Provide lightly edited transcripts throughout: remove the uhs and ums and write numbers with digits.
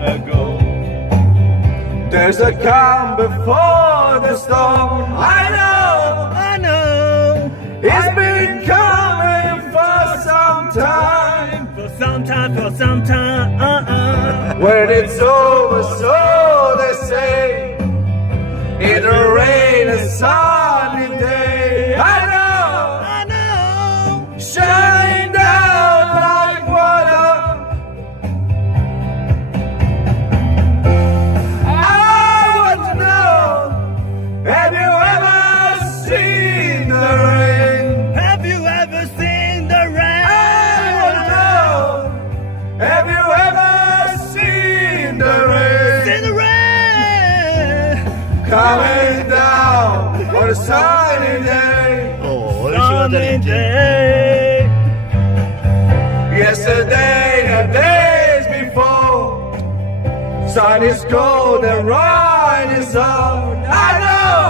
long ago. There's a calm before the storm. I know. It's been coming for some time. For some time. When it's over, so they say, it'll rain a sunny day. I know. Shining down like water. I want to know, have you ever seen the rain? Have you ever seen the rain? I want to know, have you ever seen the rain? Seen the rain Coming down on a sunny day. sunny day. Yesterday and days before, sun is cold and rain is on. I know.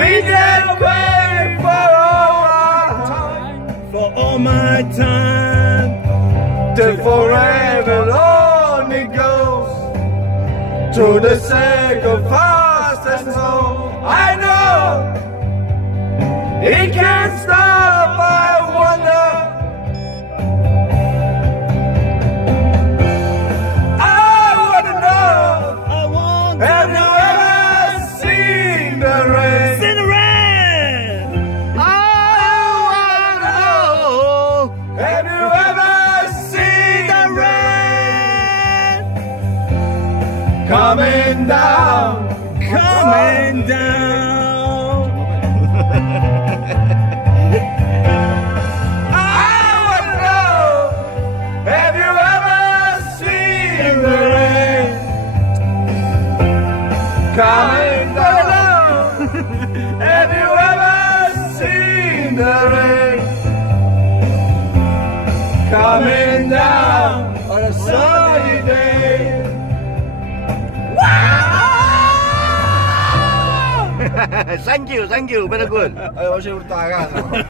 We can wait for all my time. till forever only goes to the sacrifice and soul. I know it can't stop. I wonder. I wanna know. Have you ever seen the rain? Seen the rain. I wanna know. Have you ever seen the rain coming down? Coming down. I wanna know. Have you ever seen the rain coming down? Have you ever seen the rain coming down on a sunny day? Thank you, very good. Ay, voy a urtagar.